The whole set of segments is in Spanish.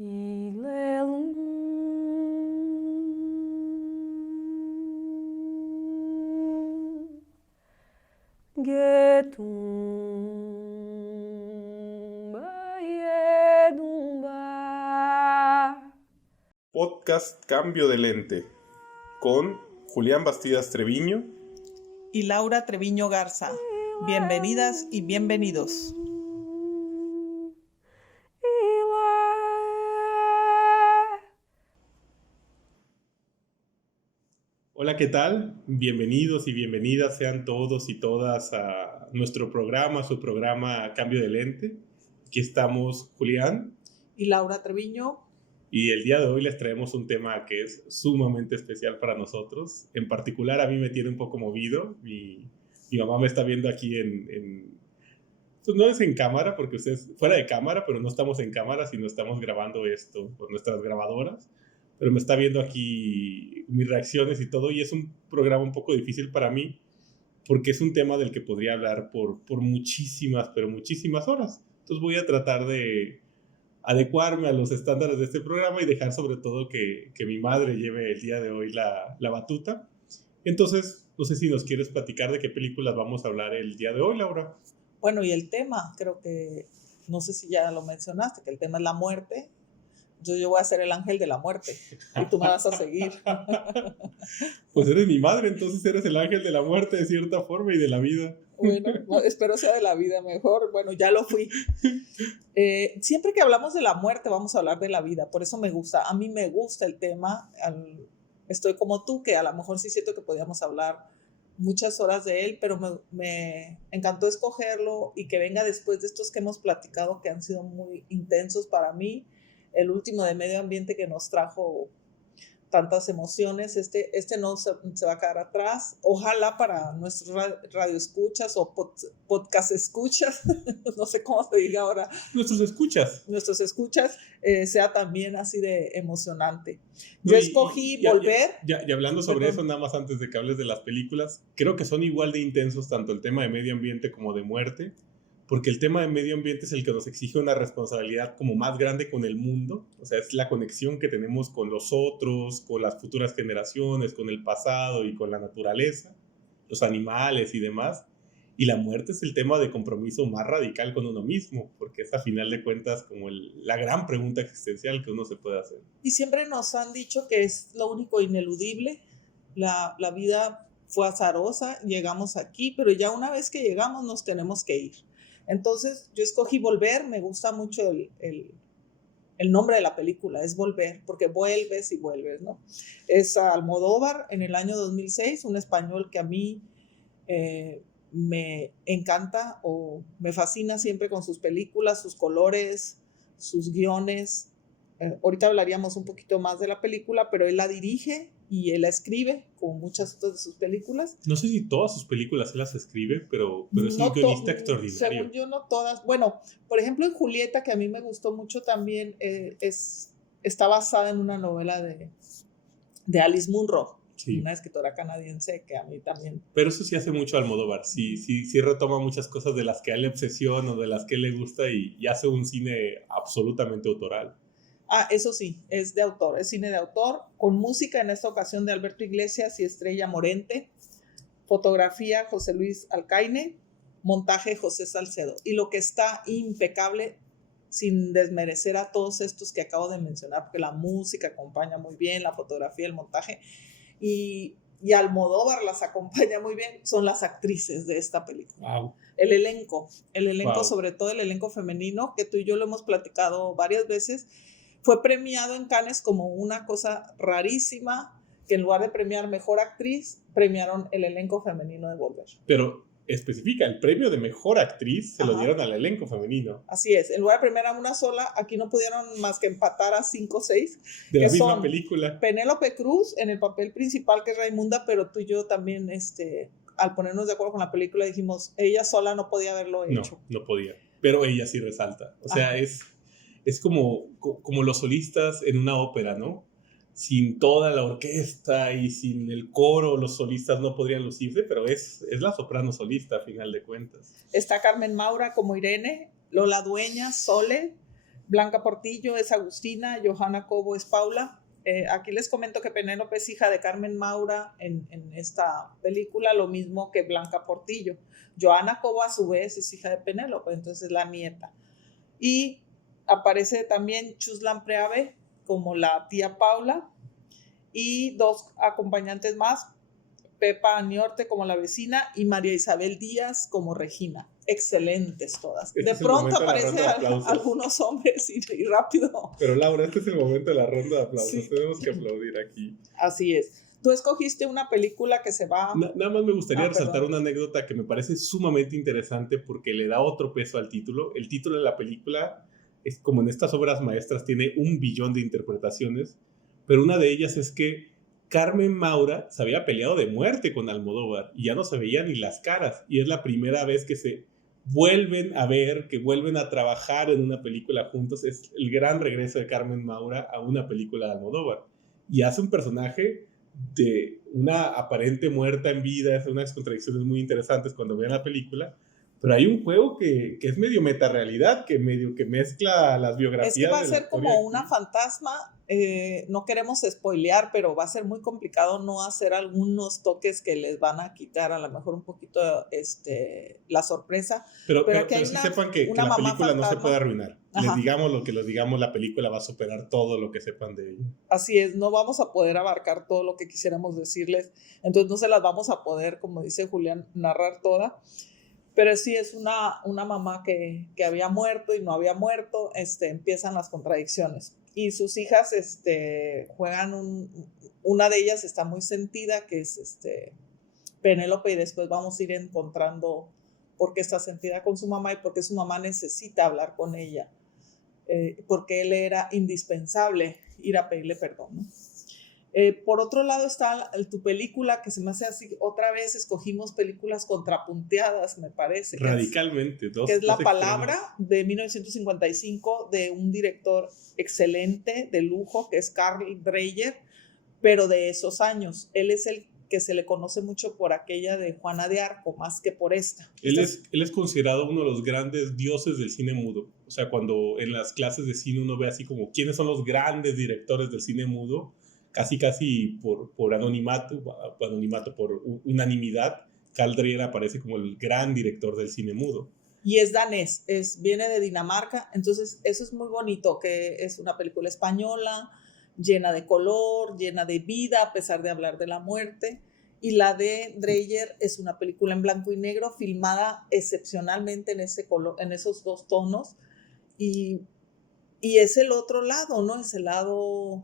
Ilelum Getum Bayedumba. Podcast Cambio de Lente con Julián Bastidas Treviño y Laura Treviño Garza. Bienvenidas y bienvenidos. Hola, ¿qué tal? Bienvenidos y bienvenidas sean todos y todas a nuestro programa, su programa Cambio de Lente. Aquí estamos Julián y Laura Treviño. Y el día de hoy les traemos un tema que es sumamente especial para nosotros. En particular, a mí me tiene un poco movido. Mi mamá me está viendo aquí pues no es en cámara, porque ustedes fuera de cámara, pero no estamos en cámara, sino estamos grabando esto con nuestras grabadoras. Pero me está viendo aquí mis reacciones y todo, y es un programa un poco difícil para mí, porque es un tema del que podría hablar por muchísimas, pero muchísimas horas. Entonces voy a tratar de adecuarme a los estándares de este programa y dejar sobre todo que mi madre lleve el día de hoy la batuta. Entonces, no sé si nos quieres platicar de qué películas vamos a hablar el día de hoy, Laura. Bueno, y el tema, creo que, no sé si ya lo mencionaste, que el tema es la muerte. Yo voy a ser el ángel de la muerte y tú me vas a seguir. Pues eres mi madre, entonces eres el ángel de la muerte de cierta forma y de la vida. Bueno, espero sea de la vida mejor. Bueno, ya lo fui. Siempre que hablamos de la muerte vamos a hablar de la vida, por eso me gusta. A mí me gusta el tema. Estoy como tú, que a lo mejor sí siento que podíamos hablar muchas horas de él, pero me encantó escogerlo y que venga después de estos que hemos platicado que han sido muy intensos para mí. El último de medio ambiente que nos trajo tantas emociones, este no se va a quedar atrás. Ojalá para nuestros radioescuchas o podcast escuchas, no sé cómo se diga ahora. Nuestros escuchas sea también así de emocionante. Yo escogí volver. Y hablando sobre eso, nada más antes de que hables de las películas, creo que son igual de intensos tanto el tema de medio ambiente como de muerte, porque el tema de medio ambiente es el que nos exige una responsabilidad como más grande con el mundo. O sea, es la conexión que tenemos con los otros, con las futuras generaciones, con el pasado y con la naturaleza, los animales y demás. Y la muerte es el tema de compromiso más radical con uno mismo, porque es a final de cuentas como la gran pregunta existencial que uno se puede hacer. Y siempre nos han dicho que es lo único ineludible. La vida fue azarosa, llegamos aquí, pero ya una vez que llegamos nos tenemos que ir. Entonces yo escogí Volver. Me gusta mucho el nombre de la película, es Volver, porque vuelves y vuelves, ¿no? Es Almodóvar en el año 2006, un español que a mí me encanta o me fascina siempre con sus películas, sus colores, sus guiones. Ahorita hablaríamos un poquito más de la película, pero él la dirige y él la escribe, como muchas otras de sus películas. No sé si todas sus películas él las escribe, pero es un guionista extraordinario. Según yo, no todas. Bueno, por ejemplo, en Julieta, que a mí me gustó mucho también, está basada en una novela de Alice Munro, sí, una escritora canadiense que a mí también. Pero eso sí hace mucho Almodóvar, sí retoma muchas cosas de las que a él le obsesiona o de las que a él le gusta y hace un cine absolutamente autoral. Eso sí, es de autor, es cine de autor, con música en esta ocasión de Alberto Iglesias y Estrella Morente, fotografía José Luis Alcaine, montaje José Salcedo. Y lo que está impecable, sin desmerecer a todos estos que acabo de mencionar, porque la música acompaña muy bien, la fotografía, el montaje, y Almodóvar las acompaña muy bien, son las actrices de esta película. Wow. El elenco, wow. Sobre todo el elenco femenino, que tú y yo lo hemos platicado varias veces. Fue premiado en Cannes como una cosa rarísima, que en lugar de premiar mejor actriz, premiaron el elenco femenino de Volver. Pero especifica, el premio de mejor actriz se lo dieron al elenco femenino. Así es, en lugar de premiar a una sola, aquí no pudieron más que empatar a 5 o 6. De la misma película. Penélope Cruz en el papel principal, que es Raimunda, pero tú y yo también, al ponernos de acuerdo con la película, dijimos, ella sola no podía haberlo hecho. No podía, pero ella sí resalta. O sea, es como los solistas en una ópera, ¿no? Sin toda la orquesta y sin el coro, los solistas no podrían lucirse, pero es la soprano solista a final de cuentas. Está Carmen Maura como Irene, Lola Dueñas, Sole, Blanca Portillo es Agustina, Johanna Cobo es Paula. Aquí les comento que Penélope es hija de Carmen Maura en esta película, lo mismo que Blanca Portillo. Johanna Cobo a su vez es hija de Penélope, entonces es la nieta. Y aparece también Chuslan Preave como la tía Paula y dos acompañantes más, Pepa Aniorte como la vecina y María Isabel Díaz como Regina. Excelentes todas. Este de pronto aparecen algunos hombres y rápido. Pero Laura, este es el momento de la ronda de aplausos. Sí. Tenemos que aplaudir aquí. Así es. Tú escogiste una película que se va... Nada más me gustaría resaltar perdón. una anécdota que me parece sumamente interesante porque le da otro peso al título. El título de la película es como en estas obras maestras, tiene 1 billón de interpretaciones, pero una de ellas es que Carmen Maura se había peleado de muerte con Almodóvar y ya no se veían ni las caras, y es la primera vez que se vuelven a ver, que vuelven a trabajar en una película juntos. Es el gran regreso de Carmen Maura a una película de Almodóvar, y hace un personaje de una aparente muerta en vida. Es unas contradicciones muy interesantes cuando vean la película, pero hay un juego que es medio metarealidad, que medio que mezcla las biografías. Es que va a ser como una fantasma, no queremos spoilear, pero va a ser muy complicado no hacer algunos toques que les van a quitar a lo mejor un poquito la sorpresa. Pero aquí hay sí sepan que la película fantasma no se puede arruinar. Les digamos lo que les digamos, la película va a superar todo lo que sepan de ella. Así es, no vamos a poder abarcar todo lo que quisiéramos decirles, entonces no se las vamos a poder, como dice Julián, narrar toda. Pero sí es una mamá que había muerto y no había muerto. Empiezan las contradicciones. Y sus hijas juegan una de ellas está muy sentida, que es Penélope, y después vamos a ir encontrando por qué está sentida con su mamá y por qué su mamá necesita hablar con ella. Porque él era indispensable ir a pedirle perdón, ¿no? Por otro lado está tu película, que se me hace así, otra vez escogimos películas contrapunteadas, me parece. Radicalmente. Que es La Palabra, de 1955, de un director excelente, de lujo, que es Carl Dreyer, pero de esos años. Él es el que se le conoce mucho por aquella de Juana de Arco, más que por esta. Él es considerado uno de los grandes dioses del cine mudo. O sea, cuando en las clases de cine uno ve así como quiénes son los grandes directores del cine mudo, casi por anonimato, por unanimidad, Carl Dreyer aparece como el gran director del cine mudo. Y es danés, viene de Dinamarca, entonces eso es muy bonito, que es una película española, llena de color, llena de vida, a pesar de hablar de la muerte. Y la de Dreyer es una película en blanco y negro, filmada excepcionalmente en esos dos tonos. Y es el otro lado, ¿no? Es el lado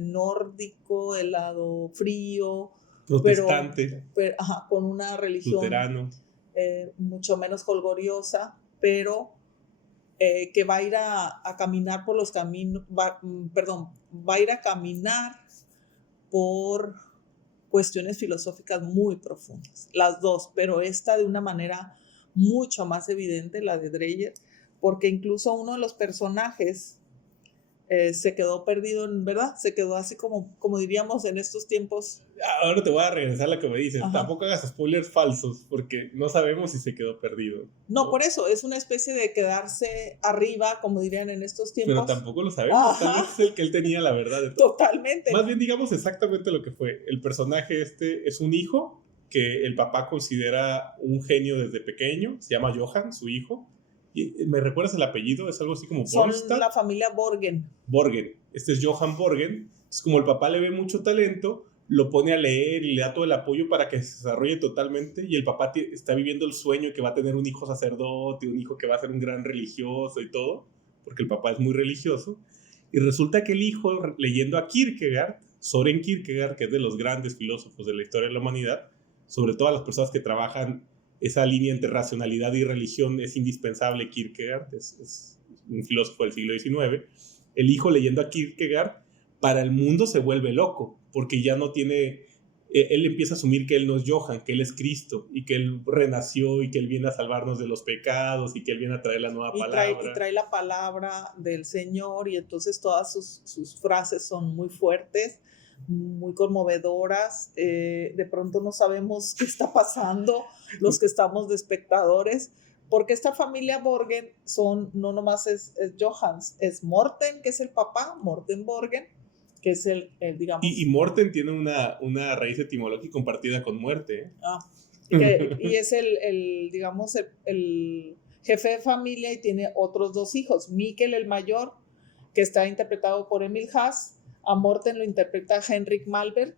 nórdico, el lado frío, protestante, pero con una religión luterano, mucho menos jolgoriosa, pero que va a ir a caminar por los caminos, va a ir a caminar por cuestiones filosóficas muy profundas, las dos, pero esta de una manera mucho más evidente, la de Dreyer, porque incluso uno de los personajes se quedó perdido, ¿verdad? Se quedó así como diríamos en estos tiempos. Ahora te voy a regresar a lo que me dices. Ajá. Tampoco hagas spoilers falsos, porque no sabemos si se quedó perdido. No, por eso, es una especie de quedarse arriba, como dirían en estos tiempos. Pero tampoco lo sabemos. Tal vez es el que él tenía la verdad de todo. Totalmente. Más bien digamos exactamente lo que fue. El personaje es un hijo que el papá considera un genio desde pequeño. Se llama Johan, su hijo. ¿Y me recuerdas el apellido? Es algo así como Borgstad. Son la familia Borgen. Borgen. Este es Johan Borgen. Es como el papá le ve mucho talento, lo pone a leer y le da todo el apoyo para que se desarrolle totalmente, y el papá está viviendo el sueño de que va a tener un hijo sacerdote, un hijo que va a ser un gran religioso y todo, porque el papá es muy religioso. Y resulta que el hijo, leyendo a Kierkegaard, Soren Kierkegaard, que es de los grandes filósofos de la historia de la humanidad, sobre todo a las personas que trabajan esa línea entre racionalidad y religión, es indispensable Kierkegaard, es un filósofo del siglo XIX. El hijo, leyendo a Kierkegaard, para el mundo se vuelve loco, porque ya no tiene, él empieza a asumir que él no es Johan, que él es Cristo, y que él renació, y que él viene a salvarnos de los pecados, y que él viene a traer la nueva palabra. Y trae la palabra del Señor, y entonces todas sus frases son muy fuertes, muy conmovedoras. De pronto no sabemos qué está pasando los que estamos de espectadores, porque esta familia Borgen no nomás es Johans, es Morten, que es el papá, Morten Borgen, que es digamos... Y Morten tiene una raíz etimológica compartida con muerte. Y es digamos, el jefe de familia y tiene otros 2 hijos. Mikkel, el mayor, que está interpretado por Emil Haas. A Morten lo interpreta Henrik Malberg.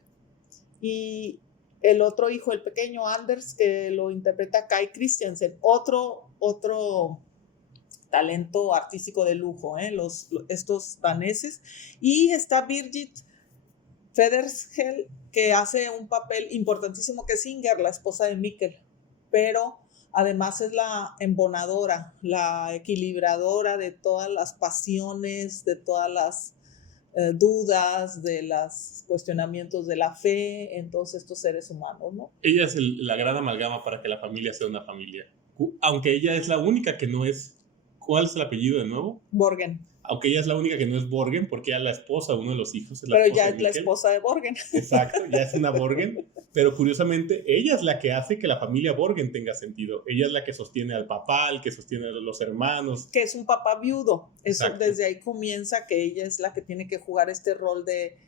Y el otro hijo, el pequeño Anders, que lo interpreta Kai Christiansen. Otro talento artístico de lujo, estos daneses. Y está Birgit Federshel, que hace un papel importantísimo, que es Inger, la esposa de Mikkel, pero además es la embonadora, la equilibradora de todas las pasiones, de todas las dudas, de los cuestionamientos de la fe en todos estos seres humanos, ¿no? Ella es la gran amalgama para que la familia sea una familia. Aunque ella es la única que no es... ¿Cuál es el apellido de nuevo? Borgen. Aunque ella es la única que no es Borgen, porque ella es la esposa, uno de los hijos es la pero esposa ya de es la Mikkel. esposa de Borgen. Exacto, ya es una Borgen, pero curiosamente ella es la que hace que la familia Borgen tenga sentido. Ella es la que sostiene al papá, el que sostiene a los hermanos. Que es un papá viudo. Eso Exacto. desde ahí comienza que ella es la que tiene que jugar este rol de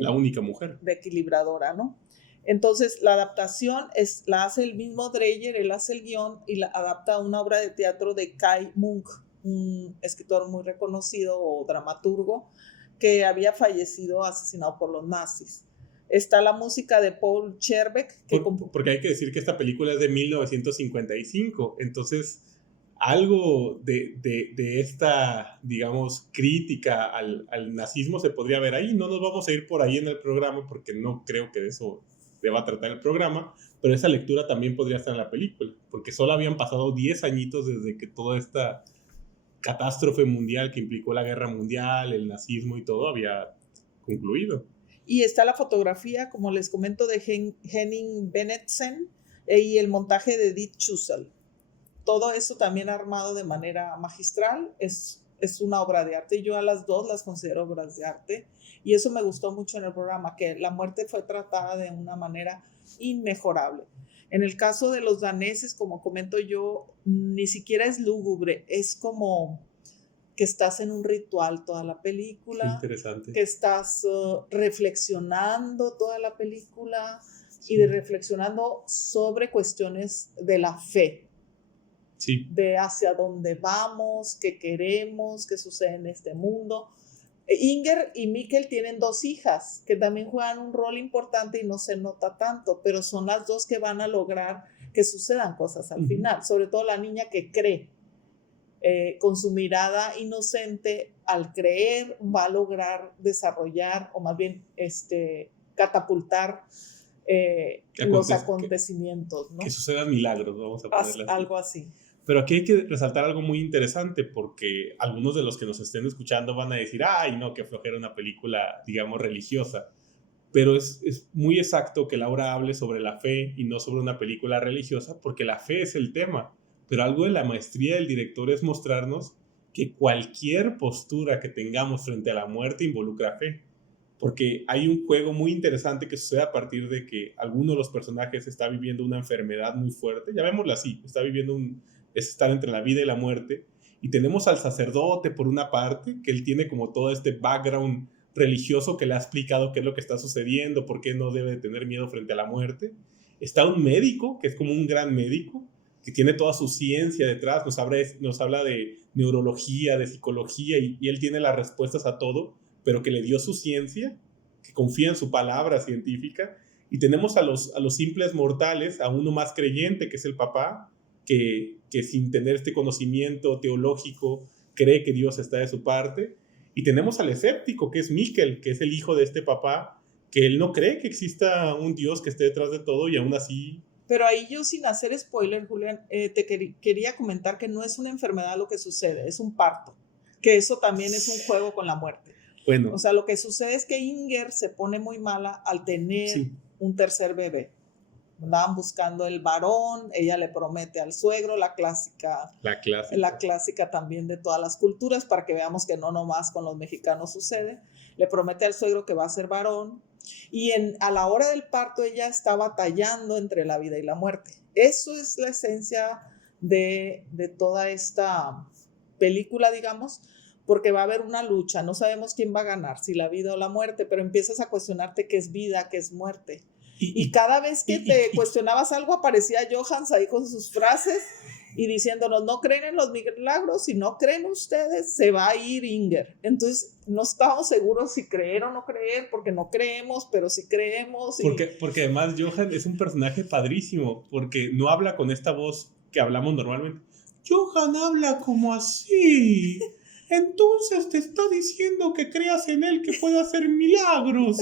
La única mujer. De equilibradora, ¿no? Entonces, la adaptación la hace el mismo Dreyer, él hace el guión y la adapta a una obra de teatro de Kai Munk, un escritor muy reconocido o dramaturgo que había fallecido asesinado por los nazis. Está la música de Paul Scherbeck. Porque hay que decir que esta película es de 1955, entonces algo de esta, digamos, crítica al nazismo se podría ver ahí. No nos vamos a ir por ahí en el programa porque no creo que de eso deba tratar el programa, pero esa lectura también podría estar en la película, porque solo habían pasado 10 añitos desde que toda esta catástrofe mundial que implicó la guerra mundial, el nazismo y todo había concluido. Y está la fotografía, como les comento, de Henning Bennetsen y el montaje de Edith Schussel. Todo eso también armado de manera magistral, es una obra de arte. Yo a las 2 las considero obras de arte y eso me gustó mucho en el programa, que la muerte fue tratada de una manera inmejorable. En el caso de los daneses, como comento yo, ni siquiera es lúgubre, es como que estás en un ritual toda la película. Qué interesante. Que estás reflexionando toda la película Sí. y reflexionando sobre cuestiones de la fe. Sí. De hacia dónde vamos, qué queremos, qué sucede en este mundo. Inger y Mikkel tienen 2 hijas que también juegan un rol importante y no se nota tanto, pero son las 2 que van a lograr que sucedan cosas al final, sobre todo la niña que cree. Con su mirada inocente, al creer va a lograr desarrollar o más bien catapultar los acontecimientos, ¿no? Que sucedan milagros, vamos a ponerle así. Algo así. Pero aquí hay que resaltar algo muy interesante porque algunos de los que nos estén escuchando van a decir, ay, no, qué flojera una película, digamos, religiosa. Pero es muy exacto que Laura hable sobre la fe y no sobre una película religiosa porque la fe es el tema. Pero algo de la maestría del director es mostrarnos que cualquier postura que tengamos frente a la muerte involucra fe. Porque hay un juego muy interesante que sucede a partir de que alguno de los personajes está viviendo una enfermedad muy fuerte, llamémosla así, está viviendo es estar entre la vida y la muerte, y tenemos al sacerdote por una parte, que él tiene como todo este background religioso que le ha explicado qué es lo que está sucediendo, por qué no debe tener miedo frente a la muerte. Está un médico, que es como un gran médico, que tiene toda su ciencia detrás, nos habla de neurología, de psicología, y él tiene las respuestas a todo, pero que le dio su ciencia, que confía en su palabra científica, y tenemos a los simples mortales, a uno más creyente, que es el papá, que sin tener este conocimiento teológico, cree que Dios está de su parte, y tenemos al escéptico, que es Mikkel, que es el hijo de este papá, que él no cree que exista un Dios que esté detrás de todo, y aún así... Pero ahí yo, sin hacer spoiler, Julián, te quería comentar que no es una enfermedad lo que sucede, es un parto, que eso también es un juego con la muerte. Bueno. O sea, lo que sucede es que Inger se pone muy mala al tener un tercer bebé. Andaban buscando el varón, ella le promete al suegro, la clásica también de todas las culturas, para que veamos que no nomás con los mexicanos sucede. Le promete al suegro que va a ser varón, y a la hora del parto ella está batallando entre la vida y la muerte. Eso es la esencia de toda esta película, digamos, porque va a haber una lucha, no sabemos quién va a ganar, si la vida o la muerte, pero empiezas a cuestionarte qué es vida, qué es muerte. Y cada vez que te cuestionabas algo, aparecía Johans ahí con sus frases y diciéndonos, no creen en los milagros, si no creen ustedes, se va a ir Inger. Entonces, no estábamos seguros si creer o no creer, porque no creemos, pero sí creemos. Porque además Johan es un personaje padrísimo, porque no habla con esta voz que hablamos normalmente. Johan habla como así. Entonces te está diciendo que creas en él, que puede hacer milagros.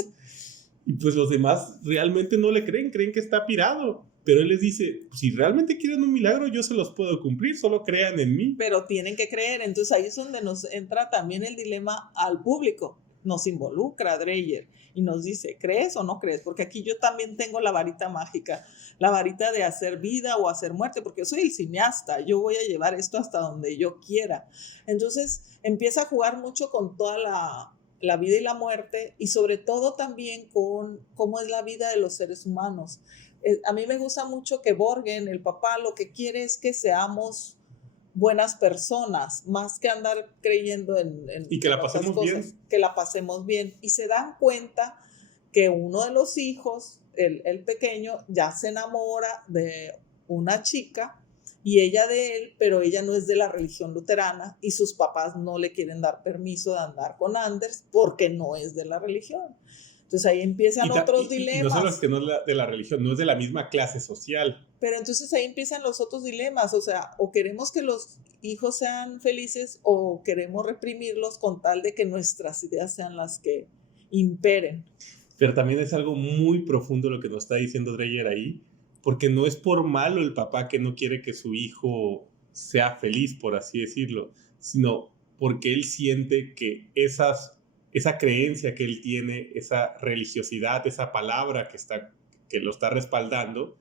Y pues los demás realmente no le creen que está pirado. Pero él les dice, si realmente quieren un milagro, yo se los puedo cumplir, solo crean en mí. Pero tienen que creer. Entonces ahí es donde nos entra también el dilema al público. Nos involucra Dreyer y nos dice, ¿crees o no crees? Porque aquí yo también tengo la varita mágica, la varita de hacer vida o hacer muerte, porque yo soy el cineasta, yo voy a llevar esto hasta donde yo quiera. Entonces empieza a jugar mucho con toda la vida y la muerte, y sobre todo también con cómo es la vida de los seres humanos. A mí me gusta mucho que Borgen, el papá, lo que quiere es que seamos buenas personas, más que andar creyendo en y que la pasemos cosas, bien. Que la pasemos bien. Y se dan cuenta que uno de los hijos, el pequeño, ya se enamora de una chica y ella de él, pero ella no es de la religión luterana y sus papás no le quieren dar permiso de andar con Anders porque no es de la religión. Entonces ahí empiezan otros dilemas. Y no solo es que no es de la religión, no es de la misma clase social. Pero entonces ahí empiezan los otros dilemas, o sea, o queremos que los hijos sean felices o queremos reprimirlos con tal de que nuestras ideas sean las que imperen. Pero también es algo muy profundo lo que nos está diciendo Dreyer ahí, porque no es por malo el papá que no quiere que su hijo sea feliz, por así decirlo, sino porque él siente que esa creencia que él tiene, esa religiosidad, esa palabra que lo está respaldando,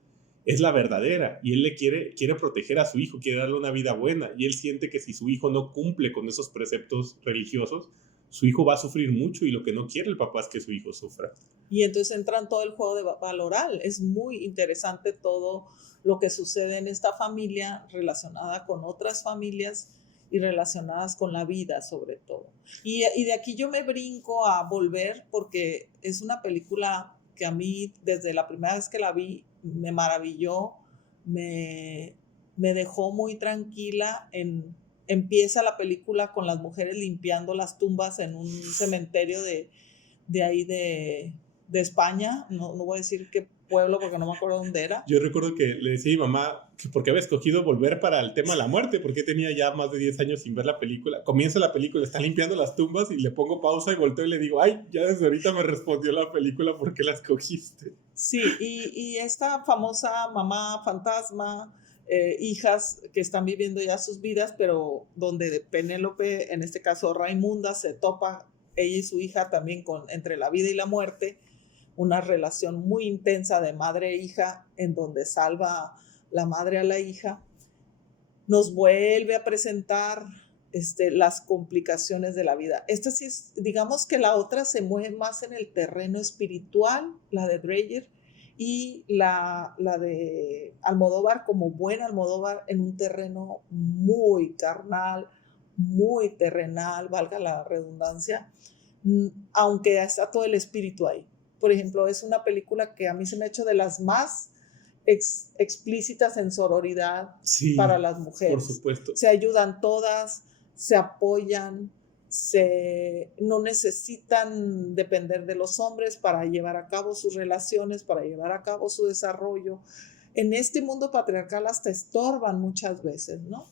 es la verdadera, y él quiere proteger a su hijo, quiere darle una vida buena, y él siente que si su hijo no cumple con esos preceptos religiosos, su hijo va a sufrir mucho, y lo que no quiere el papá es que su hijo sufra. Y entonces entra en todo el juego de valoral. Es muy interesante todo lo que sucede en esta familia relacionada con otras familias y relacionadas con la vida sobre todo. Y de aquí yo me brinco a Volver, porque es una película que a mí desde la primera vez que la vi me maravilló, me dejó muy tranquila. Empieza la película con las mujeres limpiando las tumbas en un cementerio de ahí de España, no voy a decir qué pueblo porque no me acuerdo dónde era. Yo recuerdo que le decía a mi mamá que por qué había escogido Volver para el tema de la muerte, porque tenía ya más de 10 años sin ver la película. Comienza la película, está limpiando las tumbas y le pongo pausa y volteo y le digo, ay, ya desde ahorita me respondió la película, ¿por qué la escogiste? Sí, y esta famosa mamá fantasma, hijas que están viviendo ya sus vidas, pero donde Penélope, en este caso Raimunda, se topa ella y su hija también entre la vida y la muerte, una relación muy intensa de madre e hija, en donde salva la madre a la hija, nos vuelve a presentar las complicaciones de la vida. Esta sí es, digamos que la otra se mueve más en el terreno espiritual, la de Dreyer, y la de Almodóvar, como buen Almodóvar, en un terreno muy carnal, muy terrenal, valga la redundancia, aunque está todo el espíritu ahí. Por ejemplo, es una película que a mí se me ha hecho de las más explícitas en sororidad, sí, para las mujeres. Por supuesto. Se ayudan todas, se apoyan, no necesitan depender de los hombres para llevar a cabo sus relaciones, para llevar a cabo su desarrollo. En este mundo patriarcal hasta estorban muchas veces, ¿no?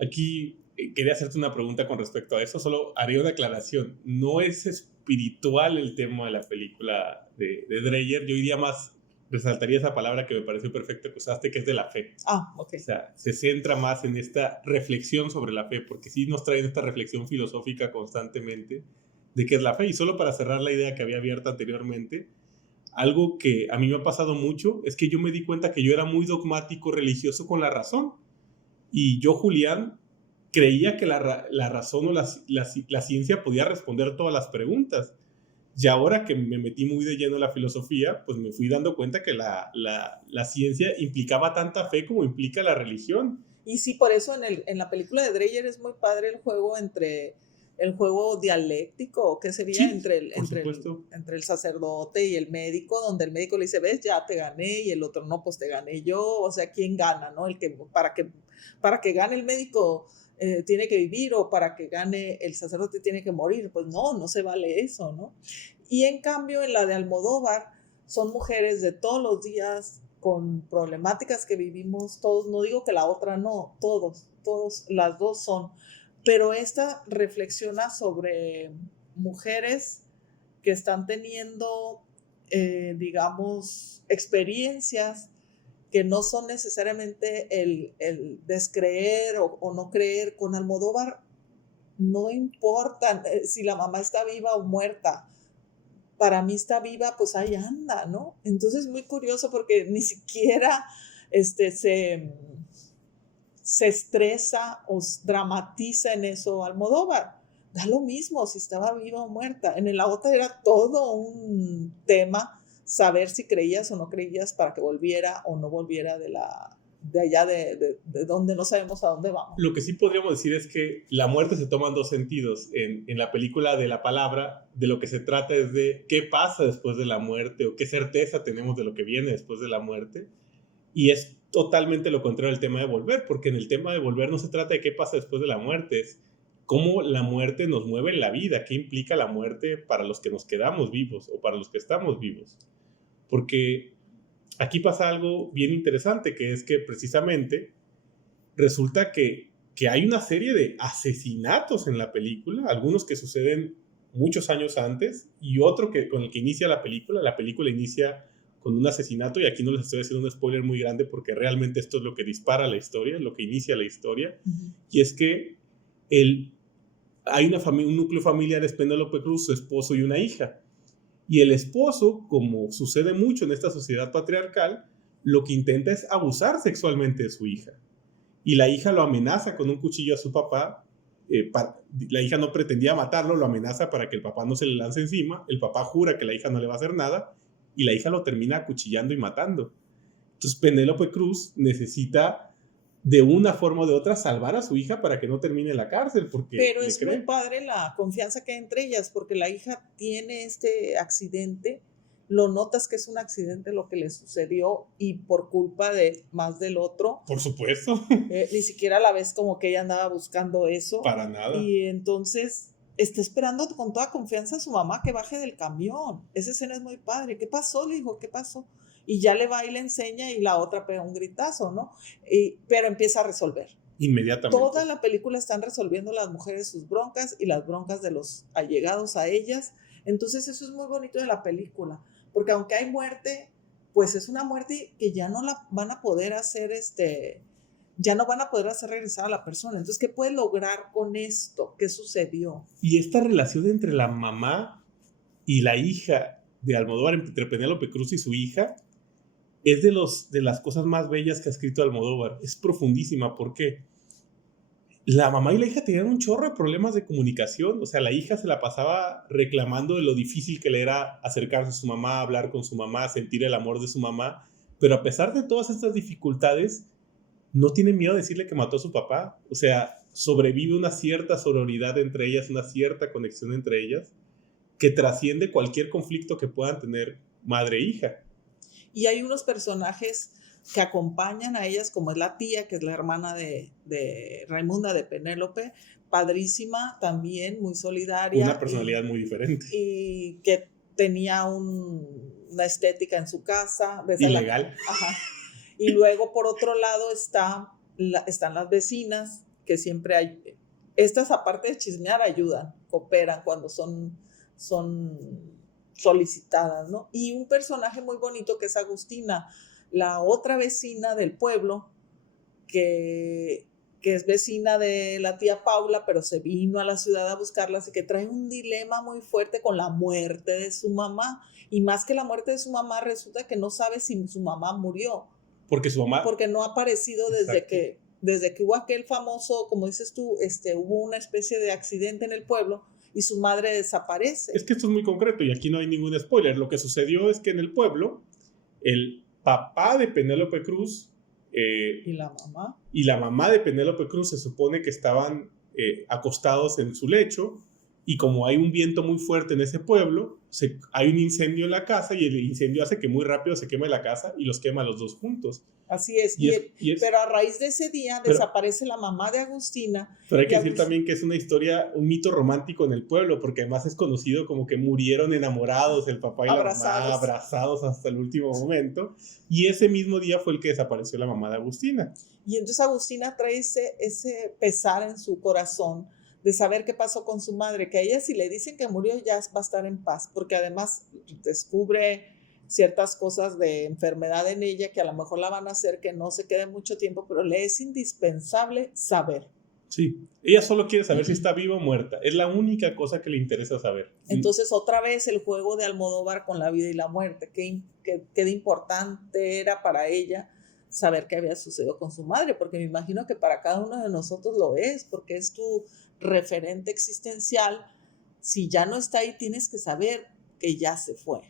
Aquí quería hacerte una pregunta con respecto a eso, solo haría una aclaración. No es espiritual el tema de la película de Dreyer, yo iría más, resaltaría esa palabra que me pareció perfecta que usaste, que es de la fe. Ok. O sea, se centra más en esta reflexión sobre la fe, porque sí nos traen esta reflexión filosófica constantemente de qué es la fe. Y solo para cerrar la idea que había abierta anteriormente, algo que a mí me ha pasado mucho es que yo me di cuenta que yo era muy dogmático religioso con la razón. Y yo, Julián, creía que la razón o la ciencia podía responder todas las preguntas. Y ahora que me metí muy de lleno en la filosofía, pues me fui dando cuenta que la ciencia implicaba tanta fe como implica la religión. Y sí, por eso en la película de Dreyer es muy padre el juego entre el juego dialéctico, ¿qué sería? Sí, entre el sacerdote y el médico, donde el médico le dice, ves, ya te gané, y el otro, no, pues te gané yo, o sea, ¿quién gana, no? Para que gane el médico tiene que vivir, o para que gane el sacerdote tiene que morir, pues no se vale eso, ¿no? Y en cambio, en la de Almodóvar, son mujeres de todos los días, con problemáticas que vivimos todos, no digo que la otra no, todos, las dos son, pero esta reflexiona sobre mujeres que están teniendo, digamos, experiencias que no son necesariamente el descreer o no creer. Con Almodóvar no importa si la mamá está viva o muerta. Para mí está viva, pues ahí anda, ¿no? Entonces es muy curioso porque ni siquiera se estresa o dramatiza en eso Almodóvar. Da lo mismo si estaba viva o muerta. En la otra era todo un tema, saber si creías o no creías para que volviera o no volviera de allá de donde no sabemos a dónde vamos. Lo que sí podríamos decir es que la muerte se toma en dos sentidos. En la película de La Palabra, de lo que se trata es de qué pasa después de la muerte o qué certeza tenemos de lo que viene después de la muerte. Y es totalmente lo contrario al tema de volver, porque en el tema de volver no se trata de qué pasa después de la muerte, es cómo la muerte nos mueve en la vida, qué implica la muerte para los que nos quedamos vivos o para los que estamos vivos. Porque aquí pasa algo bien interesante, que es que precisamente resulta que hay una serie de asesinatos en la película, algunos que suceden muchos años antes y otro con el que inicia la película. La película inicia con un asesinato, y aquí no les estoy haciendo un spoiler muy grande porque realmente esto es lo que dispara la historia, lo que inicia la historia, y es que hay un núcleo familiar, es Penélope Cruz, su esposo y una hija. Y el esposo, como sucede mucho en esta sociedad patriarcal, lo que intenta es abusar sexualmente de su hija. Y la hija lo amenaza con un cuchillo a su papá. La hija no pretendía matarlo, lo amenaza para que el papá no se le lance encima. El papá jura que la hija no le va a hacer nada y la hija lo termina acuchillando y matando. Entonces Penélope Cruz necesita de una forma o de otra salvar a su hija para que no termine en la cárcel. Pero es muy padre la confianza que hay entre ellas, porque la hija tiene este accidente, lo notas que es un accidente lo que le sucedió y por culpa de más del otro. Por supuesto. Ni siquiera la ves como que ella andaba buscando eso. Para nada. Y entonces está esperando con toda confianza a su mamá que baje del camión. Esa escena es muy padre. ¿Qué pasó? Le dijo, ¿qué pasó? Y ya le va y le enseña y la otra pega un gritazo, ¿no? Pero empieza a resolver. Inmediatamente. Toda la película están resolviendo las mujeres sus broncas y las broncas de los allegados a ellas. Entonces eso es muy bonito de la película, porque aunque hay muerte, pues es una muerte que ya no la van a poder hacer, ya no van a poder hacer regresar a la persona. Entonces, ¿qué puede lograr con esto? ¿Qué sucedió? Y esta relación entre la mamá y la hija de Almodóvar, entre Penélope Cruz y su hija, es de las cosas más bellas que ha escrito Almodóvar. Es profundísima porque la mamá y la hija tenían un chorro de problemas de comunicación. O sea, la hija se la pasaba reclamando de lo difícil que le era acercarse a su mamá, hablar con su mamá, sentir el amor de su mamá. Pero a pesar de todas estas dificultades, no tiene miedo de decirle que mató a su papá. O sea, sobrevive una cierta sororidad entre ellas, una cierta conexión entre ellas, que trasciende cualquier conflicto que puedan tener madre e hija. Y hay unos personajes que acompañan a ellas, como es la tía, que es la hermana de Raimunda, de Penélope, padrísima también, muy solidaria. Una personalidad muy diferente. Y que tenía una estética en su casa. Ilegal. Ajá. Y luego, por otro lado, están las vecinas, que siempre hay. Estas, aparte de chismear, ayudan, cooperan cuando son solicitadas, ¿no? Y un personaje muy bonito que es Agustina, la otra vecina del pueblo, que es vecina de la tía Paula, pero se vino a la ciudad a buscarla, así que trae un dilema muy fuerte con la muerte de su mamá. Y más que la muerte de su mamá, resulta que no sabe si su mamá murió. Porque su mamá... Porque no ha aparecido desde que hubo aquel famoso, como dices tú, hubo una especie de accidente en el pueblo y su madre desaparece. Es que esto es muy concreto y aquí no hay ningún spoiler. Lo que sucedió es que en el pueblo, el papá de Penélope Cruz ¿Y la mamá? Y la mamá de Penélope Cruz se supone que estaban acostados en su lecho, y como hay un viento muy fuerte en ese pueblo, hay un incendio en la casa, y el incendio hace que muy rápido se queme la casa y los quema a los dos juntos. Así es. Pero a raíz de ese día desaparece la mamá de Agustina. Pero hay que decir también que es una historia, un mito romántico en el pueblo, porque además es conocido como que murieron enamorados el papá y la mamá, abrazados hasta el último momento. Y ese mismo día fue el que desapareció la mamá de Agustina. Y entonces Agustina trae ese pesar en su corazón de saber qué pasó con su madre, que a ella si le dicen que murió ya va a estar en paz, porque además descubre ciertas cosas de enfermedad en ella que a lo mejor la van a hacer que no se quede mucho tiempo, pero le es indispensable saber. Sí, ella solo quiere saber si está viva o muerta. Es la única cosa que le interesa saber. Entonces, otra vez el juego de Almodóvar con la vida y la muerte. Qué de importante era para ella saber qué había sucedido con su madre, porque me imagino que para cada uno de nosotros lo es, porque es tu referente existencial. Si ya no está ahí, tienes que saber que ya se fue.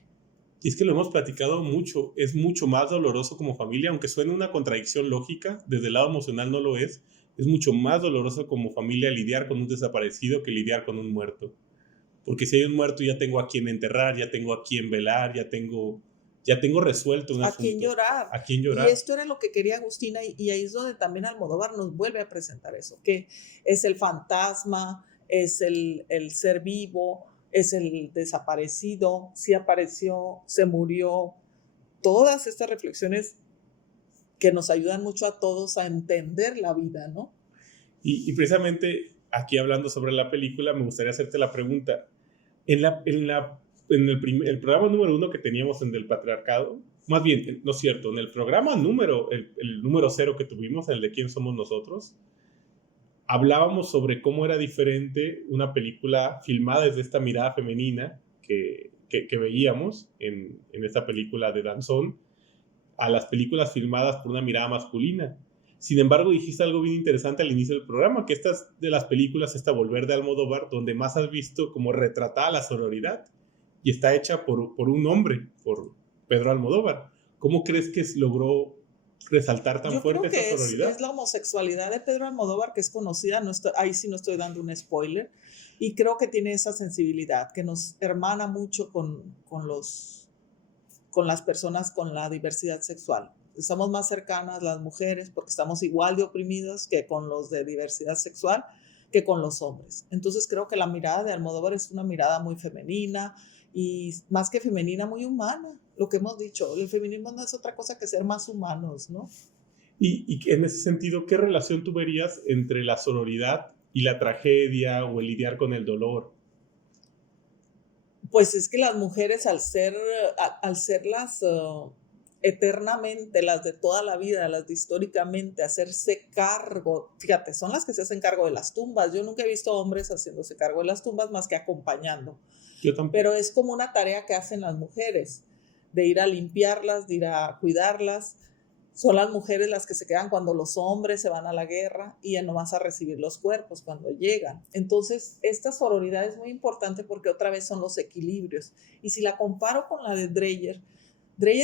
Y es que lo hemos platicado mucho, es mucho más doloroso como familia, aunque suene una contradicción lógica, desde el lado emocional no lo es mucho más doloroso como familia lidiar con un desaparecido que lidiar con un muerto. Porque si hay un muerto ya tengo a quien enterrar, ya tengo a quien velar, ya tengo resuelto un asunto. A quien llorar. Y esto era lo que quería Agustina, y ahí es donde también Almodóvar nos vuelve a presentar eso, que es el fantasma, es el ser vivo, es el desaparecido, sí apareció, se murió. Todas estas reflexiones que nos ayudan mucho a todos a entender la vida, ¿no? Y precisamente aquí hablando sobre la película, me gustaría hacerte la pregunta. En el programa número 1 que teníamos en Del Patriarcado, más bien, no es cierto, en el programa el número 0 que tuvimos, el de ¿Quién somos nosotros?, hablábamos sobre cómo era diferente una película filmada desde esta mirada femenina que veíamos en esta película de Danzón a las películas filmadas por una mirada masculina. Sin embargo, dijiste algo bien interesante al inicio del programa, que esta es de las películas, esta Volver de Almodóvar, donde más has visto como retratada la sororidad, y está hecha por un hombre, por Pedro Almodóvar. ¿Cómo crees que logró resaltar tan fuerte esa sororidad? Es la homosexualidad de Pedro Almodóvar, que es conocida, ahí sí no estoy dando un spoiler, y creo que tiene esa sensibilidad que nos hermana mucho con las personas con la diversidad sexual. Estamos más cercanas las mujeres porque estamos igual de oprimidos que con los de diversidad sexual, que con los hombres. Entonces creo que la mirada de Almodóvar es una mirada muy femenina, y más que femenina, muy humana. Lo que hemos dicho, el feminismo no es otra cosa que ser más humanos, ¿no? Y en ese sentido, ¿qué relación tú verías entre la sororidad y la tragedia o el lidiar con el dolor? Pues es que las mujeres, al ser las eternamente, las de toda la vida, las de históricamente, hacerse cargo, fíjate, son las que se hacen cargo de las tumbas. Yo nunca he visto hombres haciéndose cargo de las tumbas más que acompañando. Yo tampoco. Pero es como una tarea que hacen las mujeres, de ir a limpiarlas, de ir a cuidarlas. Son las mujeres las que se quedan cuando los hombres se van a la guerra y ya no vas a recibir los cuerpos cuando llegan. Entonces, esta sororidad es muy importante porque otra vez son los equilibrios. Y si la comparo con la de Dreyer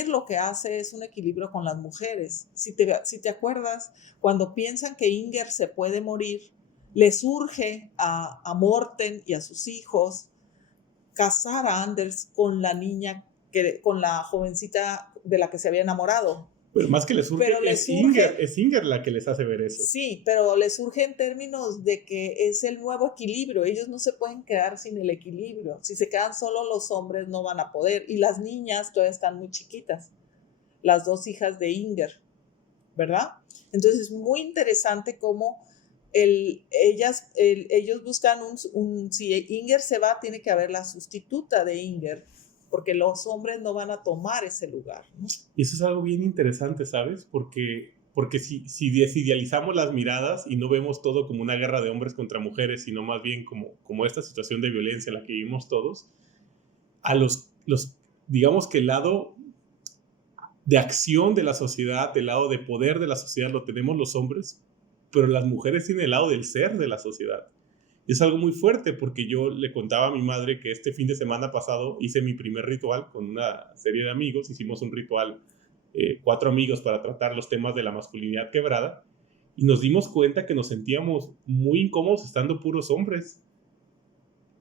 lo que hace es un equilibrio con las mujeres. Si te acuerdas, cuando piensan que Inger se puede morir, les urge a Morten y a sus hijos casar a Anders con la niña, con la jovencita de la que se había enamorado. Pero más que les surge, es Inger la que les hace ver eso. Sí, pero les surge en términos de que es el nuevo equilibrio. Ellos no se pueden quedar sin el equilibrio. Si se quedan solo los hombres no van a poder. Y las niñas todavía están muy chiquitas. Las dos hijas de Inger, ¿verdad? Entonces es muy interesante cómo ellos buscan si Inger se va, tiene que haber la sustituta de Inger, porque los hombres no van a tomar ese lugar, ¿no? Y eso es algo bien interesante, ¿sabes? Porque si desidealizamos las miradas y no vemos todo como una guerra de hombres contra mujeres, sino más bien como esta situación de violencia en la que vivimos todos, digamos que el lado de acción de la sociedad, el lado de poder de la sociedad lo tenemos los hombres, pero las mujeres tienen el lado del ser de la sociedad. Y es algo muy fuerte porque yo le contaba a mi madre que este fin de semana pasado hice mi primer ritual con una serie de amigos. Hicimos un ritual 4 amigos para tratar los temas de la masculinidad quebrada y nos dimos cuenta que nos sentíamos muy incómodos estando puros hombres.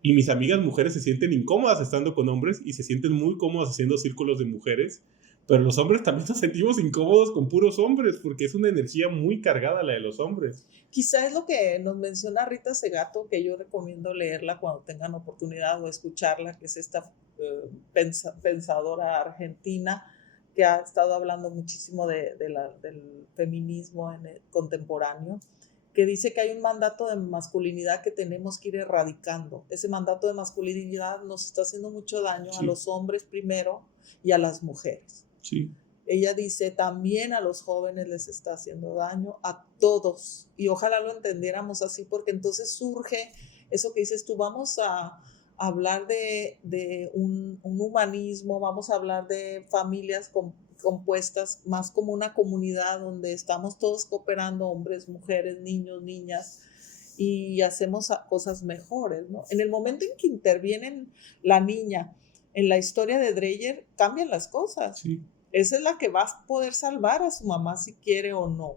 Y mis amigas mujeres se sienten incómodas estando con hombres y se sienten muy cómodas haciendo círculos de mujeres, pero los hombres también nos sentimos incómodos con puros hombres porque es una energía muy cargada la de los hombres. Quizá es lo que nos menciona Rita Segato, que yo recomiendo leerla cuando tengan oportunidad o escucharla, que es esta pensadora argentina que ha estado hablando muchísimo del feminismo contemporáneo, que dice que hay un mandato de masculinidad que tenemos que ir erradicando. Ese mandato de masculinidad nos está haciendo mucho daño a los hombres primero y a las mujeres. Sí. Ella dice, también a los jóvenes les está haciendo daño, a todos. Y ojalá lo entendiéramos así, porque entonces surge eso que dices tú, vamos a hablar de un humanismo, vamos a hablar de familias compuestas más como una comunidad donde estamos todos cooperando, hombres, mujeres, niños, niñas, y hacemos cosas mejores, ¿no? En el momento en que interviene la niña en la historia de Dreyer, cambian las cosas. Sí. Esa es la que va a poder salvar a su mamá si quiere o no.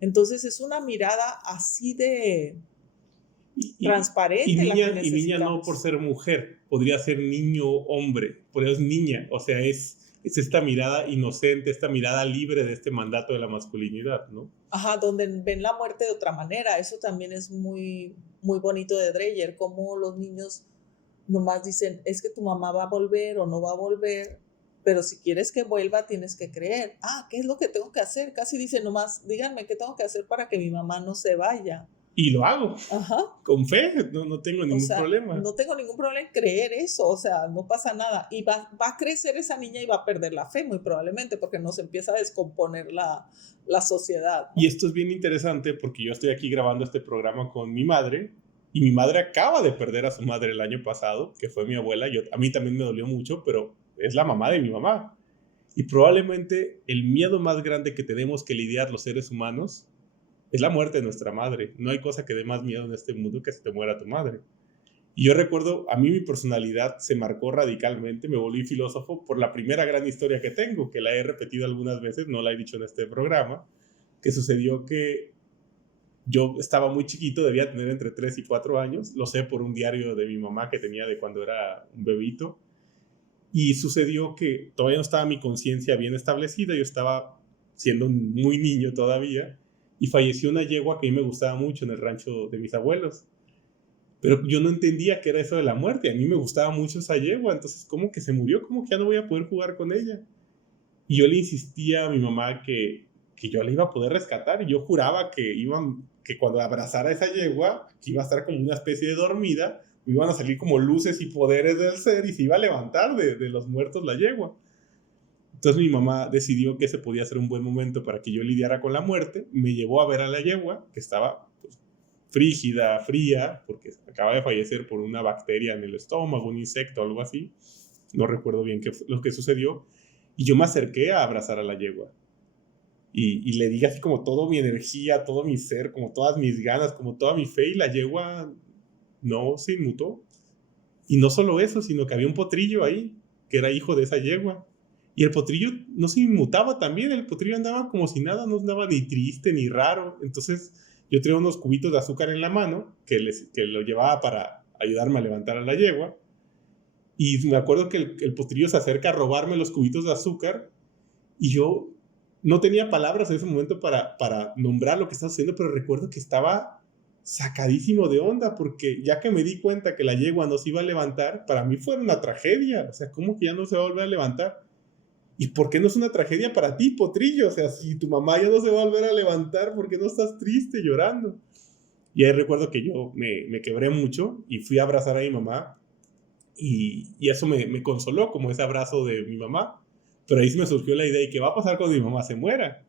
Entonces es una mirada así de transparente. Y niña no por ser mujer, podría ser niño hombre, por eso es niña, o sea, es esta mirada inocente, esta mirada libre de este mandato de la masculinidad, ¿no? Ajá, donde ven la muerte de otra manera. Eso también es muy, muy bonito de Dreyer, como los niños nomás dicen, es que tu mamá va a volver o no va a volver, pero si quieres que vuelva tienes que creer. ¿Qué es lo que tengo que hacer? Casi dice nomás, díganme qué tengo que hacer para que mi mamá no se vaya. Y lo hago. Ajá. Con fe, no tengo ningún problema. No tengo ningún problema en creer eso, o sea, no pasa nada. Y va a crecer esa niña y va a perder la fe muy probablemente porque nos empieza a descomponer la sociedad, ¿no? Y esto es bien interesante porque yo estoy aquí grabando este programa con mi madre y mi madre acaba de perder a su madre el año pasado, que fue mi abuela. A mí también me dolió mucho, pero es la mamá de mi mamá. Y probablemente el miedo más grande que tenemos que lidiar los seres humanos es la muerte de nuestra madre. No hay cosa que dé más miedo en este mundo que se te muera tu madre. Y yo recuerdo, a mí mi personalidad se marcó radicalmente, me volví filósofo por la primera gran historia que tengo, que la he repetido algunas veces, no la he dicho en este programa, que sucedió que yo estaba muy chiquito, debía tener entre 3 y 4 años, lo sé por un diario de mi mamá que tenía de cuando era un bebito, y sucedió que todavía no estaba mi conciencia bien establecida, yo estaba siendo muy niño todavía, y falleció una yegua que a mí me gustaba mucho en el rancho de mis abuelos. Pero yo no entendía qué era eso de la muerte. A mí me gustaba mucho esa yegua, entonces ¿cómo que se murió? ¿Cómo que ya no voy a poder jugar con ella? Y yo le insistía a mi mamá que yo la iba a poder rescatar, y yo juraba que cuando abrazara a esa yegua, que iba a estar como una especie de dormida, me iban a salir como luces y poderes del ser y se iba a levantar de los muertos la yegua. Entonces mi mamá decidió que ese podía ser un buen momento para que yo lidiara con la muerte. Me llevó a ver a la yegua, que estaba pues, frígida, fría, porque acaba de fallecer por una bacteria en el estómago, un insecto o algo así. No recuerdo bien qué fue lo que sucedió. Y yo me acerqué a abrazar a la yegua. Y le dije así como toda mi energía, todo mi ser, como todas mis ganas, como toda mi fe, y la yegua no se inmutó. Y no solo eso, sino que había un potrillo ahí, que era hijo de esa yegua. Y el potrillo no se inmutaba también, el potrillo andaba como si nada, no andaba ni triste ni raro. Entonces yo traía unos cubitos de azúcar en la mano, que lo llevaba para ayudarme a levantar a la yegua. Y me acuerdo que el potrillo se acerca a robarme los cubitos de azúcar, y yo no tenía palabras en ese momento para nombrar lo que estaba sucediendo, pero recuerdo que estaba sacadísimo de onda, porque ya que me di cuenta que la yegua no se iba a levantar, para mí fue una tragedia. O sea, ¿cómo que ya no se va a volver a levantar? ¿Y por qué no es una tragedia para ti, potrillo? O sea, si tu mamá ya no se va a volver a levantar, ¿por qué no estás triste, llorando? Y ahí recuerdo que yo me quebré mucho y fui a abrazar a mi mamá, y eso me consoló, como ese abrazo de mi mamá. Pero ahí sí me surgió la idea de qué va a pasar cuando mi mamá se muera.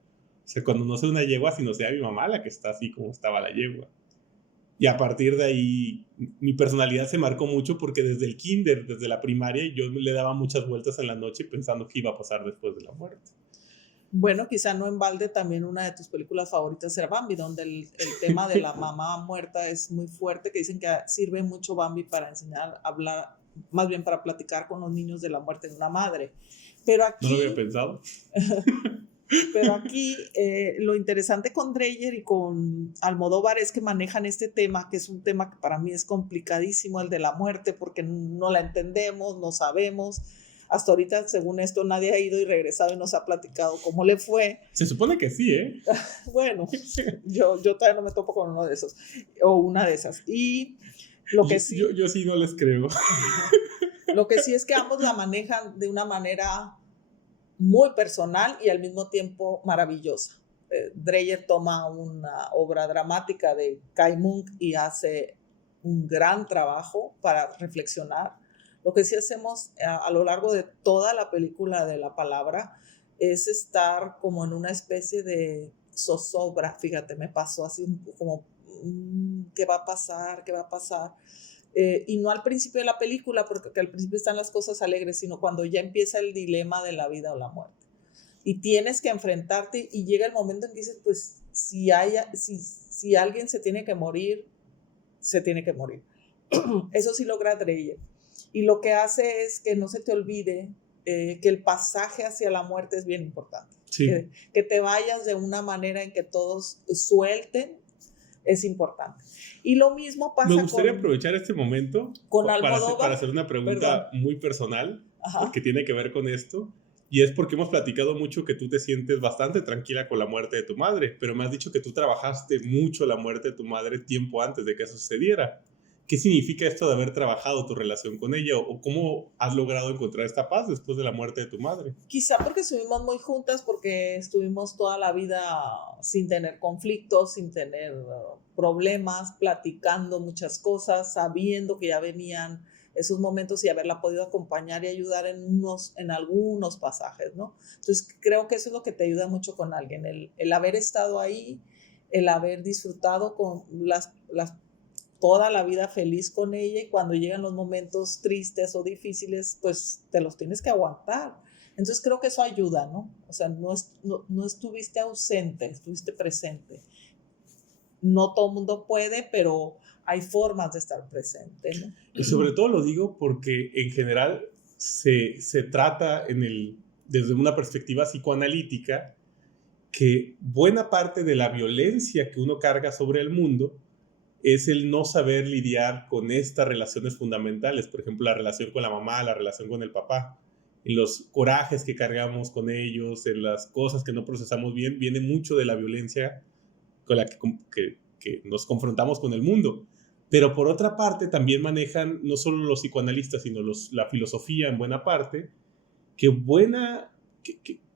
O sea, cuando no sea una yegua, sino sea mi mamá la que está así como estaba la yegua. Y a partir de ahí, mi personalidad se marcó mucho, porque desde el kinder, desde la primaria, yo le daba muchas vueltas en la noche pensando qué iba a pasar después de la muerte. Bueno, quizá no en balde también una de tus películas favoritas era Bambi, donde el tema de la mamá muerta es muy fuerte, que dicen que sirve mucho Bambi para enseñar a hablar, más bien para platicar con los niños de la muerte de una madre. Pero aquí, ¿No lo había pensado? Pero aquí lo interesante con Dreyer y con Almodóvar es que manejan este tema, que es un tema que para mí es complicadísimo, el de la muerte, porque no la entendemos, no sabemos. Hasta ahorita, según esto, nadie ha ido y regresado y nos ha platicado cómo le fue. Se supone que sí, ¿eh? Bueno, yo todavía no me topo con uno de esos, o una de esas. Y lo que sí... Yo sí no les creo. Lo que sí es que ambos la manejan de una manera muy personal y al mismo tiempo maravillosa. Dreyer toma una obra dramática de Kai Munk y hace un gran trabajo para reflexionar. Lo que sí hacemos a lo largo de toda la película de la palabra es estar como en una especie de zozobra. Fíjate, me pasó así como, ¿qué va a pasar? ¿Qué va a pasar? Y no al principio de la película, porque al principio están las cosas alegres, sino cuando ya empieza el dilema de la vida o la muerte. Y tienes que enfrentarte y llega el momento en que dices, pues si alguien se tiene que morir, se tiene que morir. Eso sí logra Dreyer. Y lo que hace es que no se te olvide que el pasaje hacia la muerte es bien importante. Sí. Que te vayas de una manera en que todos suelten es importante. Y lo mismo pasa Me gustaría aprovechar este momento para hacer una pregunta muy personal, que tiene que ver con esto, y es porque hemos platicado mucho que tú te sientes bastante tranquila con la muerte de tu madre, pero me has dicho que tú trabajaste mucho la muerte de tu madre tiempo antes de que eso sucediera. ¿Qué significa esto de haber trabajado tu relación con ella? ¿O cómo has logrado encontrar esta paz después de la muerte de tu madre? Quizá porque estuvimos muy juntas, porque estuvimos toda la vida sin tener conflictos, sin tener problemas, platicando muchas cosas, sabiendo que ya venían esos momentos y haberla podido acompañar y ayudar en algunos pasajes, ¿no? Entonces creo que eso es lo que te ayuda mucho con alguien, el haber estado ahí, el haber disfrutado con toda la vida feliz con ella, y cuando llegan los momentos tristes o difíciles, pues te los tienes que aguantar. Entonces creo que eso ayuda, ¿no? O sea, no estuviste ausente, estuviste presente. No todo el mundo puede, pero hay formas de estar presente, ¿no? Y sobre todo lo digo porque en general se trata desde una perspectiva psicoanalítica que buena parte de la violencia que uno carga sobre el mundo es el no saber lidiar con estas relaciones fundamentales, por ejemplo, la relación con la mamá, la relación con el papá, en los corajes que cargamos con ellos, en las cosas que no procesamos bien, viene mucho de la violencia con la que nos confrontamos con el mundo. Pero por otra parte, también manejan no solo los psicoanalistas, sino la filosofía en buena parte, que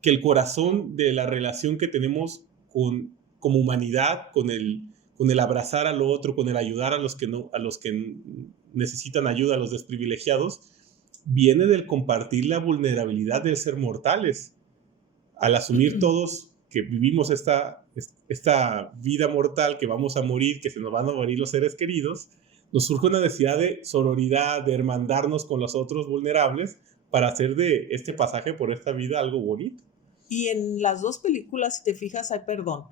el corazón de la relación que tenemos como humanidad, con el abrazar al otro, con el ayudar a los que necesitan ayuda, a los desprivilegiados, viene del compartir la vulnerabilidad del ser mortales. Al asumir todos que vivimos esta vida mortal, que vamos a morir, que se nos van a morir los seres queridos, nos surge una necesidad de sororidad, de hermandarnos con los otros vulnerables para hacer de este pasaje por esta vida algo bonito. Y en las dos películas, si te fijas, hay perdón.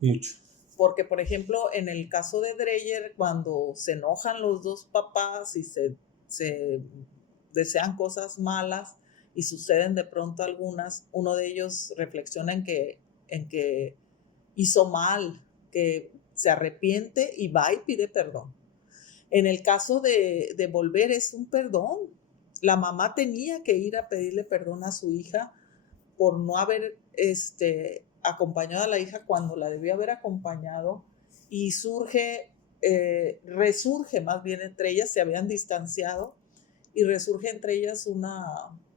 Mucho. Porque, por ejemplo, en el caso de Dreyer, cuando se enojan los dos papás y se desean cosas malas y suceden de pronto algunas, uno de ellos reflexiona en que hizo mal, que se arrepiente y va y pide perdón. En el caso de Volver es un perdón. La mamá tenía que ir a pedirle perdón a su hija por no haber acompañado a la hija cuando la debió haber acompañado, y resurge más bien entre ellas, se habían distanciado y resurge entre ellas una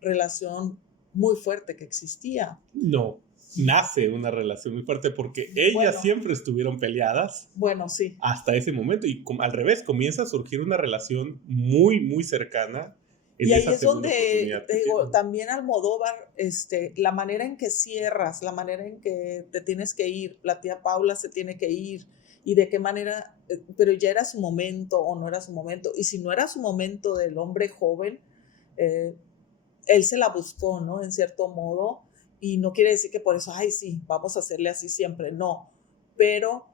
relación muy fuerte que existía. No, nace una relación muy fuerte porque ellas siempre estuvieron peleadas. Bueno, sí. Hasta ese momento, y al revés, comienza a surgir una relación muy, muy cercana. Y ahí es donde te digo, también Almodóvar, la manera en que cierras, la manera en que te tienes que ir, la tía Paula se tiene que ir, y de qué manera, pero ya era su momento o no era su momento, y si no era su momento del hombre joven, él se la buscó, ¿no? En cierto modo, y no quiere decir que por eso, ay, sí, vamos a hacerle así siempre, no, pero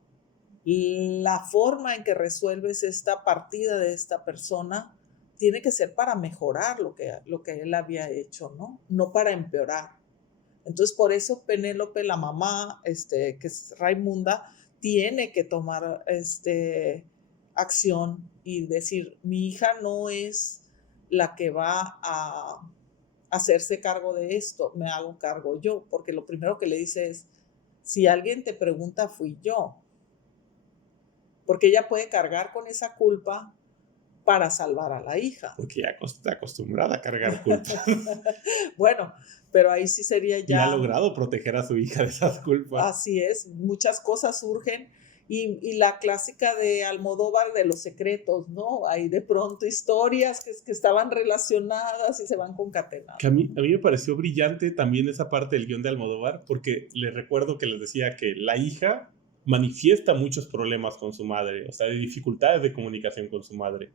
la forma en que resuelves esta partida de esta persona tiene que ser para mejorar lo que él había hecho, ¿no? No para empeorar. Entonces, por eso Penélope, la mamá, que es Raimunda, tiene que tomar acción y decir, mi hija no es la que va a hacerse cargo de esto, me hago cargo yo, porque lo primero que le dice es, si alguien te pregunta, fui yo, porque ella puede cargar con esa culpa para salvar a la hija. Porque ya está acostumbrada a cargar culpas. Bueno, pero ahí sí sería ya... Y ha logrado proteger a su hija de esas culpas. Así es, muchas cosas surgen y la clásica de Almodóvar de los secretos, ¿no? Hay de pronto historias que estaban relacionadas y se van concatenando. Que a mí me pareció brillante también esa parte del guión de Almodóvar, porque les recuerdo que les decía que la hija manifiesta muchos problemas con su madre, o sea, de dificultades de comunicación con su madre.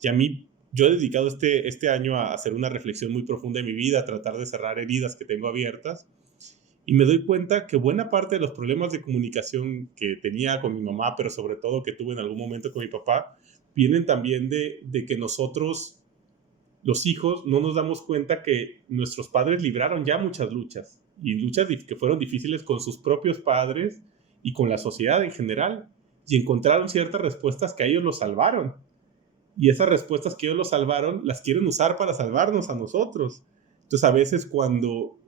Y a mí, yo he dedicado este año a hacer una reflexión muy profunda en mi vida, a tratar de cerrar heridas que tengo abiertas, y me doy cuenta que buena parte de los problemas de comunicación que tenía con mi mamá, pero sobre todo que tuve en algún momento con mi papá, vienen también de que nosotros, los hijos, no nos damos cuenta que nuestros padres libraron ya muchas luchas, y luchas que fueron difíciles con sus propios padres y con la sociedad en general, y encontraron ciertas respuestas que a ellos los salvaron. Y esas respuestas que ellos los salvaron, las quieren usar para salvarnos a nosotros. Entonces, a veces cuando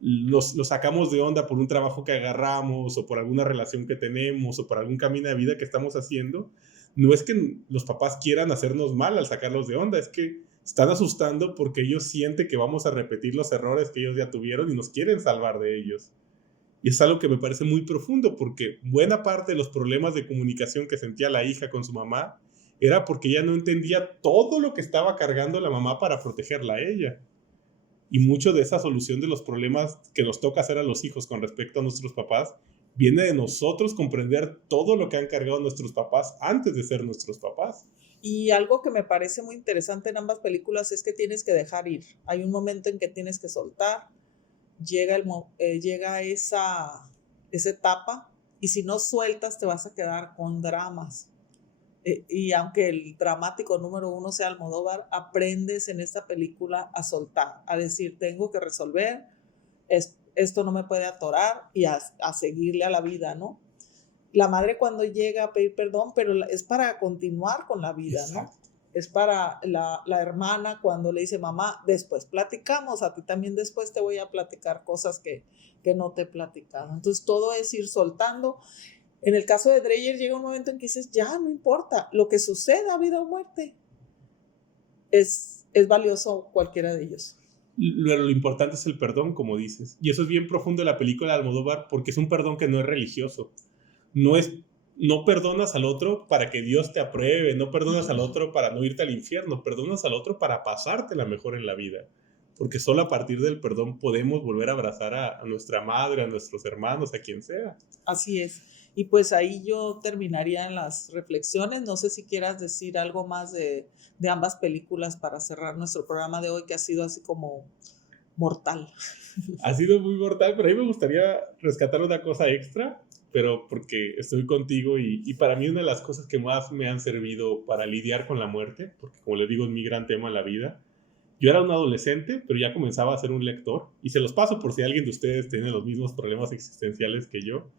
los sacamos de onda por un trabajo que agarramos, o por alguna relación que tenemos, o por algún camino de vida que estamos haciendo, no es que los papás quieran hacernos mal al sacarlos de onda, es que están asustando porque ellos sienten que vamos a repetir los errores que ellos ya tuvieron y nos quieren salvar de ellos. Y es algo que me parece muy profundo, porque buena parte de los problemas de comunicación que sentía la hija con su mamá era porque ella no entendía todo lo que estaba cargando la mamá para protegerla a ella. Y mucho de esa solución de los problemas que nos toca hacer a los hijos con respecto a nuestros papás viene de nosotros comprender todo lo que han cargado nuestros papás antes de ser nuestros papás. Y algo que me parece muy interesante en ambas películas es que tienes que dejar ir. Hay un momento en que tienes que soltar, llega esa etapa, y si no sueltas te vas a quedar con dramas. Y aunque el dramático número 1 sea Almodóvar, aprendes en esta película a soltar, a decir, tengo que resolver, esto no me puede atorar, y a seguirle a la vida, ¿no? La madre cuando llega a pedir perdón, pero es para continuar con la vida, ¿no? Es para la hermana cuando le dice, mamá, después platicamos, a ti también después te voy a platicar cosas que no te he platicado. Entonces todo es ir soltando. En el caso de Dreyer llega un momento en que dices, ya no importa, lo que suceda, vida o muerte, es valioso cualquiera de ellos. Lo importante es el perdón, como dices. Y eso es bien profundo en la película de Almodóvar, porque es un perdón que no es religioso. No perdonas al otro para que Dios te apruebe, no perdonas al otro para no irte al infierno, perdonas al otro para pasártela mejor en la vida. Porque solo a partir del perdón podemos volver a abrazar a nuestra madre, a nuestros hermanos, a quien sea. Así es. Y pues ahí yo terminaría en las reflexiones. No sé si quieras decir algo más de ambas películas para cerrar nuestro programa de hoy, que ha sido así como mortal. Ha sido muy mortal, pero a mí me gustaría rescatar una cosa extra, pero porque estoy contigo y para mí una de las cosas que más me han servido para lidiar con la muerte, porque como les digo es mi gran tema en la vida. Yo era un adolescente, pero ya comenzaba a ser un lector, y se los paso por si alguien de ustedes tiene los mismos problemas existenciales que yo.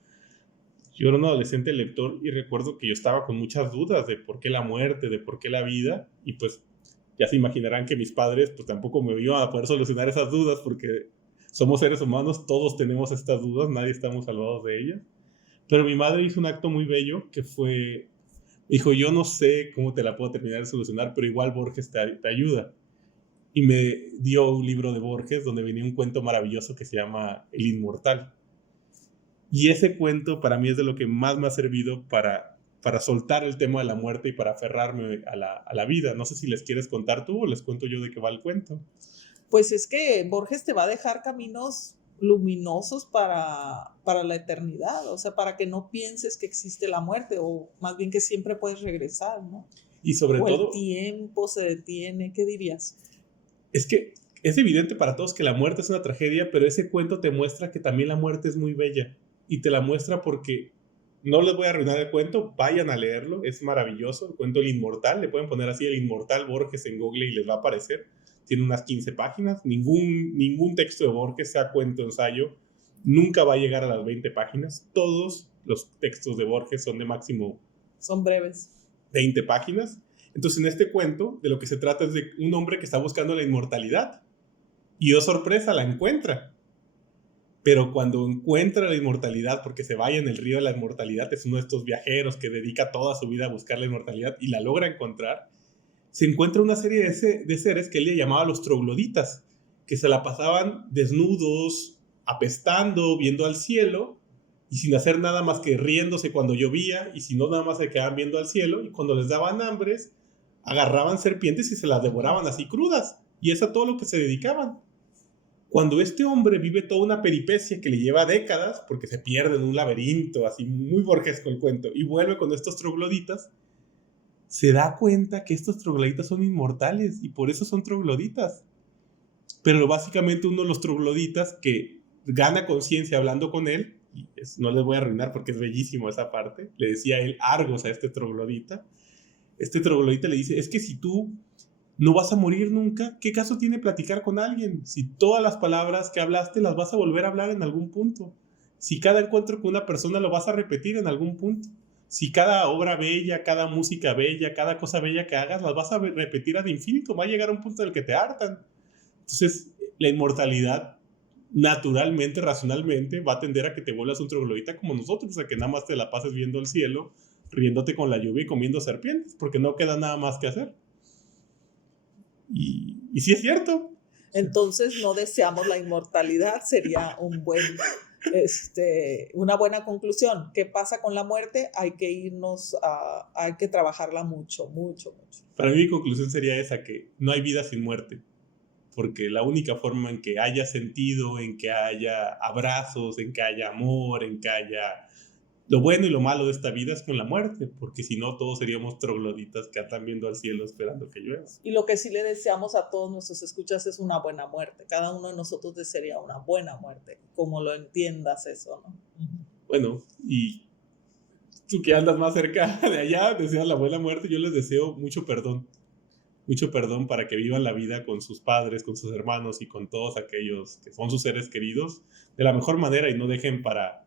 Yo era un adolescente lector y recuerdo que yo estaba con muchas dudas de por qué la muerte, de por qué la vida, y pues ya se imaginarán que mis padres pues tampoco me iban a poder solucionar esas dudas, porque somos seres humanos, todos tenemos estas dudas, nadie estamos salvados de ellas. Pero mi madre hizo un acto muy bello que fue, dijo, yo no sé cómo te la puedo terminar de solucionar, pero igual Borges te ayuda. Y me dio un libro de Borges donde venía un cuento maravilloso que se llama El Inmortal. Y ese cuento para mí es de lo que más me ha servido para soltar el tema de la muerte y para aferrarme a la vida. No sé si les quieres contar tú o les cuento yo de qué va el cuento. Pues es que Borges te va a dejar caminos luminosos para la eternidad, o sea, para que no pienses que existe la muerte, o más bien que siempre puedes regresar, ¿no? Y sobre todo, el tiempo se detiene. ¿Qué dirías? Es que es evidente para todos que la muerte es una tragedia, pero ese cuento te muestra que también la muerte es muy bella. Y te la muestra porque no les voy a arruinar el cuento, vayan a leerlo, es maravilloso. El cuento El Inmortal, le pueden poner así El Inmortal Borges en Google y les va a aparecer. Tiene unas 15 páginas. Ningún texto de Borges, sea cuento, ensayo, nunca va a llegar a las 20 páginas. Todos los textos de Borges son de máximo Son breves. 20 páginas. Entonces, en este cuento, de lo que se trata es de un hombre que está buscando la inmortalidad. Y, oh sorpresa, la encuentra. Pero cuando encuentra la inmortalidad, porque se vaya en el río de la inmortalidad, es uno de estos viajeros que dedica toda su vida a buscar la inmortalidad y la logra encontrar, se encuentra una serie de seres que él le llamaba los trogloditas, que se la pasaban desnudos, apestando, viendo al cielo, y sin hacer nada más que riéndose cuando llovía, y si no, nada más se quedaban viendo al cielo, y cuando les daban hambres, agarraban serpientes y se las devoraban así crudas, y es a todo lo que se dedicaban. Cuando este hombre vive toda una peripecia que le lleva décadas, porque se pierde en un laberinto, así muy borgesco el cuento, y vuelve con estos trogloditas, se da cuenta que estos trogloditas son inmortales, y por eso son trogloditas. Pero básicamente uno de los trogloditas que gana conciencia hablando con él, y no les voy a arruinar porque es bellísimo esa parte, le decía él Argos a este troglodita le dice, es que si tú no vas a morir nunca, ¿qué caso tiene platicar con alguien? Si todas las palabras que hablaste las vas a volver a hablar en algún punto. Si cada encuentro con una persona lo vas a repetir en algún punto. Si cada obra bella, cada música bella, cada cosa bella que hagas, las vas a repetir ad infinito. Va a llegar a un punto en el que te hartan. Entonces, la inmortalidad, naturalmente, racionalmente, va a tender a que te vuelvas un troglodita como nosotros, a que nada más te la pases viendo el cielo, riéndote con la lluvia y comiendo serpientes, porque no queda nada más que hacer. Y sí es cierto. Entonces no deseamos la inmortalidad, sería una buena conclusión. ¿Qué pasa con la muerte? Hay que trabajarla mucho, mucho, mucho. Para mí mi conclusión sería esa, que no hay vida sin muerte, porque la única forma en que haya sentido, en que haya abrazos, en que haya amor, en que haya lo bueno y lo malo de esta vida es con la muerte, porque si no todos seríamos trogloditas que están viendo al cielo esperando que llueva. Y lo que sí le deseamos a todos nuestros escuchas es una buena muerte. Cada uno de nosotros desearía una buena muerte, como lo entiendas eso, ¿no? Bueno, y tú que andas más cerca de allá, deseas la buena muerte, yo les deseo mucho perdón para que vivan la vida con sus padres, con sus hermanos y con todos aquellos que son sus seres queridos de la mejor manera y no dejen para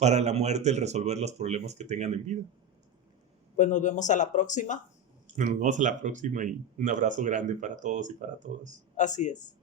la muerte el resolver los problemas que tengan en vida. Pues nos vemos a la próxima. Nos vemos a la próxima y un abrazo grande para todos y para todas. Así es.